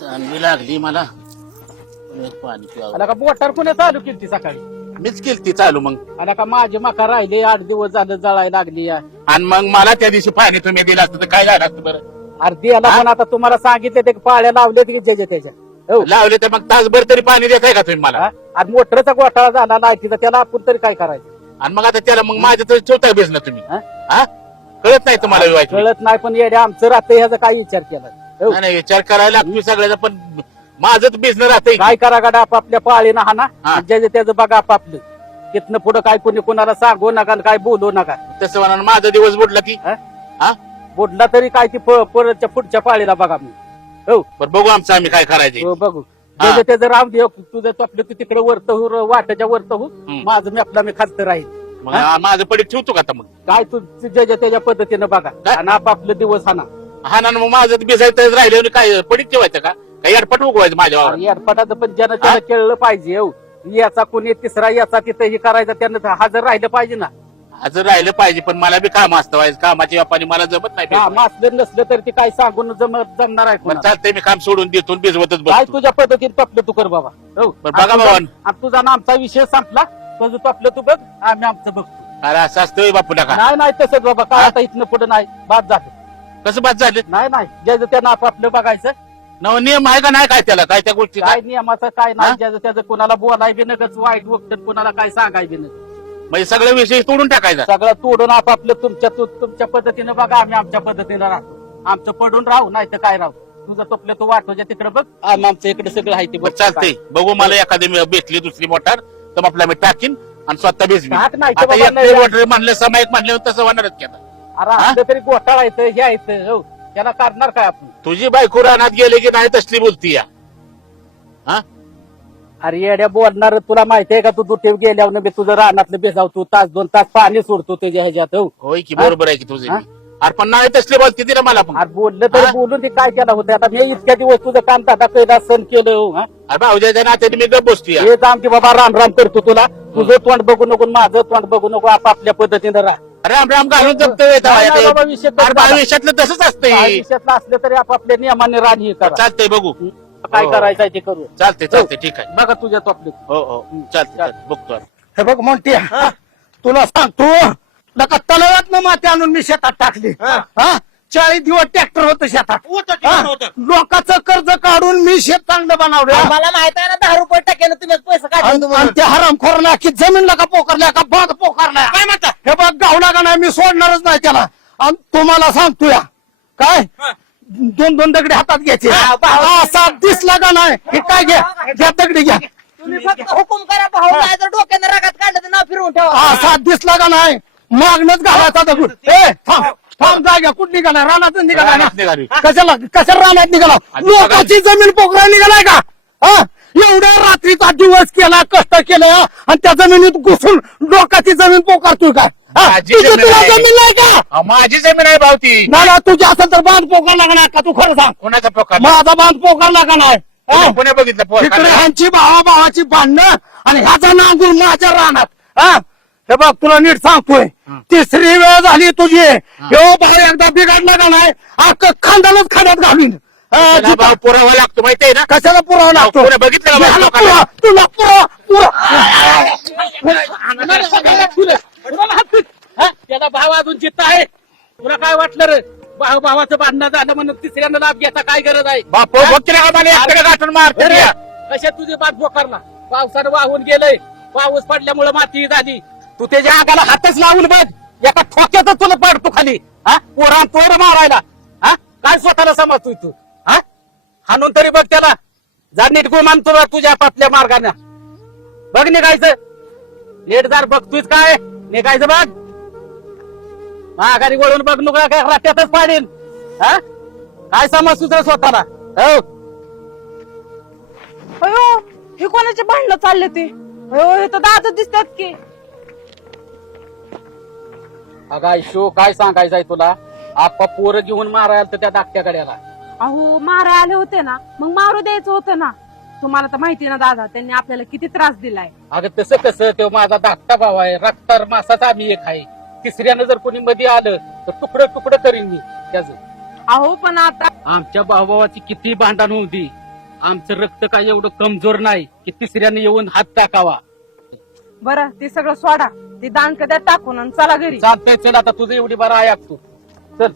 तन्वी लागली मला एक पाणी प्यावं. आला का बोटार कोणी चालू केली सकाळी? मीच केलती चालू मग. आला का माझी मका राहिले 8 दिवस झालं जळायला लागली या. आणि मग मला त्या दिवशी पाणी तुम्ही दिलं असतं तर काय झालं असतं बरं? अर्धी याला पण आता तुम्हाला सांगितले ते पाळ्या लावले की जे त्याच्या हो. लावले तर मग तासभर तरी पाणी देताय का तुम्ही मला? हा? आणि मोटरचा घोटाळा झाला लायकीचा त्याला आपण तरी काय करायचं? आणि मग आता त्याला मग माझ्या तर ठेवताय बेस ना तुम्ही. हा? हा? कळत नाही तुम्हाला विवाहाची? कळत नाही पण येड्या आमचं राहतं ह्याचा काय विचार केला हो. नाही, नाही विचार करायला लागतो सगळ्याचा पण माझंच बिझनेस राहतंय. काय करा गाडा आपापल्या पाळीनं हा ना हा. ज्याचं त्याचं बघा आपापलं. तिथनं पुढं काय कोणी कोणाला सांगू नका आणि काय बोलू नका. तसं म्हणा माझा दिवस बुडला की हा? हा बोलला तरी काय ती परतच्या पुढच्या पाळीला बघा मी हो. पण बघू आमचं आम्ही काय करायचे. हो, बघू हा. ज्याचं त्याचं राम देव तुझं तो आपलं तू तिकडे वरत हो वाटाच्या वरत हो. माझं मी आपला मी खालत राहील. मग माझं पडीत ठेवतो का आता मग? काय तू ज्याच्या त्याच्या पद्धतीनं बघा काय? आणि आपापलं दिवस हा ना. हा ना, मग माझं बिजायचं राहिलं काय पडीत ठेवायचं का? काही अडपट उगवायचं माझ्यावर? एअरपटाचं पण ज्यानं त्याला केळलं पाहिजे हो. याचा कोणी तिसरा याचा तिथं हे करायचं त्यानं हजर राहिलं पाहिजे ना. असं राहिलं पाहिजे पण मला बी काम असतं व्हायचं. कामाच्या व्यापारी मला जमत नाही. काम असलं नसलं तर ते काय सांगून जमणार आहे पण कोणाला? चालतंय मी काम सोडून देतो भिजवतच काय बसतो. तुझ्या पद्धतीने तपलं तू कर बाबा हो. बरं, बघा आणि बाबा. तुझा- आणि तुझा ना आमचा विषय संपला. तुझं तपलं तू बघ आम्ही आमचं बघतो. अरे असं असतं बापू नका. नाही नाही तसंच बाबा काय हा? आता इथनं पुढे नाही बाद झालं. कसं बात झालं? नाही नाही ज्याचं त्यानं आपापलं बघायचं. नव नियम आहे का नाही काय त्याला? काय त्या गोष्टी काय नियमाचं काय नाही हा? ज्याचं त्याचं कोणाला बोलाय बी नकच वाईट वक्त कोणाला काय सांगाय बी नका. म्हणजे सगळे विषय तोडून टाकायचा? सगळं तोडून आपापलं तुमच्या पद्धतीनं बघा आम्ही आमच्या पद्धतीनं राहतो. आमचं पडून राहू नाही तर काय राहू. तुझं तपलं तू वाटोच्या तिकडे बघ आम्ही आमचं इकडे सगळं आहे ते बघ. बरं, चालतंय बघू. मला एखादी भेटली दुसरी मोटार तर आपला मी टाकीन आणि स्वतः भिजवी. टाक नाही तर आता बाबा एक नाही. मोटर म्हणलं समायिक म्हणलं तसं होणारच की आता. अरे असलं तरी घोटाळा येतं हे येतं हो. त्याला करणार काय आपण? तुझी बायको रानात गेले की नाही तसली बोलती या. हा? अरे येड्या बोलणार तुला माहिती आहे का तू दुटेव गेल्यावर मी तुझं रानातलं बेजावतो तास 2 तास पाणी सोडतो त्याच्या ह्याच्यात हो. होय की हा? बरोबर आहे की तुझं. हा? अरे पण नाही तसली बोलती ती ना मला पण. अरे बोललं तरी हा? बोलून ते काय केलं होतं आता मी इतक्या दिवस तुझं काम दादा पहिला सण केलं हो. हा? अरे भाऊजाच्या नात्याने मी गप बसतो या. हे काम की बाबा राम राम करतो तुला. तुझं तोंड बघू नको माझं तोंड बघू नको आपापल्या पद्धतीनं राहा. राम राम घालून जगतोय नाही, नाही बाबा, विषय तर बाबा. भविष्यातलं तसंच असतंय. आयुष्यातलं असलं तरी आपापल्या नियमाने रान हे करा. चालतंय बघू. काय हो. करायचं आहे ते करू. चालतंय चालतंय ठीक आहे. बघा तुझ्या तोपले हो हो चालतंय चालतंय बघतो आता. हे बघ म्हणते तुला सांगतो नका तलावात माती आणून मी शेतात टाकली. हा 40 दिवस ट्रॅक्टर होतं शेतात. हा? लोकांचं कर्ज काढून मी शेत चांगलं बनवलं. मला माहित आहे ना 10 रुपये टाक्यानं तुम्ही पैसे काढले. आणि त्या हरामखोरांना की जमीनला का पोकारल्या का बांध पोकारल्या. काय म्हणता? हे बघ गावला का नाही मी सोडणारच नाही त्याला. आणि तुम्हाला सांगतो या काय 2-2 दगडी हातात घ्यायचे. असा दिसला का नाही हे काय घ्या दगडी घ्या. तुम्ही फक्त हुकूम करा भाऊ नाही तर डोक्यानं रागात काढलं तर नाव फिरवून ठेवा. असा दिसला का नाही मागणच घालायचा दगड. थांब थांब जाग्या कुठं निघाला रानातून निघाला ना. रानात निघाली. कशाला रानात निघाला लोकांची जमीन पोकरा निघालाय का. हा एवढ्या रात्रीचा दिवस केला कष्ट केलं आणि त्या जमिनीत घुसून लोकांची जमीन पोकारतोय काय. हा? माझी तुझी जमीन तुला आहे. जमीन नाही का. अहो, माझी जमीन आहे भावती. ना तुझी असेल तर बांध पोकारला का नाही का तू खरं सांग. कोणाचा प्रकार? माझा बांध पोकारला का नाही. हा? कोणी बघितलं पोर तिकडे खाल्लं? ह्यांची भावाची भांडणं आणि ह्याचा नांगूर माझ्या रानात. हा हे बघ तुला नीट सांगतोय तिसरी वेळ झाली तुझी. हो बाहेर एकदा बिघडला का नाही अख्खं खांद्यालाच खाण्यात घालून. त्याला भाव पुरावा लागतो माहितीये ना. कशाला पुरावा लागतो. कोणी बघितलं का बाहेर ह्याला लोकांना? पुरावा, तुला त्याला भाव अजून चित्त आहे. तुला काय वाटलं रे भावाचं भांडणं झालं म्हणून तिसऱ्यांदा लाभ घ्यायचा काय गरज आहे. बापू बघते ना आम्हाला एकट्याला गाठून मारतो अरे, या. कशा तुझे बात बोकारला पावसानं वाहून गेलंय. पाऊस पडल्यामुळे माती झाली. तू त्याच्या अंगाला हातच लावून बघ एका ठोक्यातच तुला पडतो खाली. हा पोरान तोड मारायला. हा काय स्वतःला समजतोय तू. हा हाणून तरी बघ त्याला. जा नीट गुमान तुला तुझ्या पातल्या मार्गाने बघ निघायचं. नीट जर बघतोयच काय निघायचं बघ. माघारी वळून बघ नुका काय रात्यातच पाडीन. हा काय समज तुझं स्वतःला. हो अयो हे कोणाचे भांडणं चालले ते. अयो हे तर दादा दिसतात की. अगाय शो काय सांगायचंय तुला. आपा पोरं घेऊन मारायला तर त्या धाकट्या गड्याला. अहो मारा आले होते ना मग मारू द्यायचं होतं ना. तुम्हाला तर माहिती ना दादा त्यांनी आपल्याला किती त्रास दिलाय. अगं तसं कसं तो माझा धाकटा भाव आहे. रक्तार मासाचा आम्ही एक आहे. तिसऱ्यानं जर कोणी मध्ये आलं तर तुकडं तुकडं करीन मी त्याच. अहो पण आता आमच्या भावाची किती भांडण होती आमचं रक्त काय एवढं कमजोर नाही की तिसऱ्याने येऊन हात टाकावा. बरं ते सगळं सोडा, ते दान कद्या टाकून आणि चला घरी. चालतंय, चल आता तुझं एवढी बरं आहे तू चल.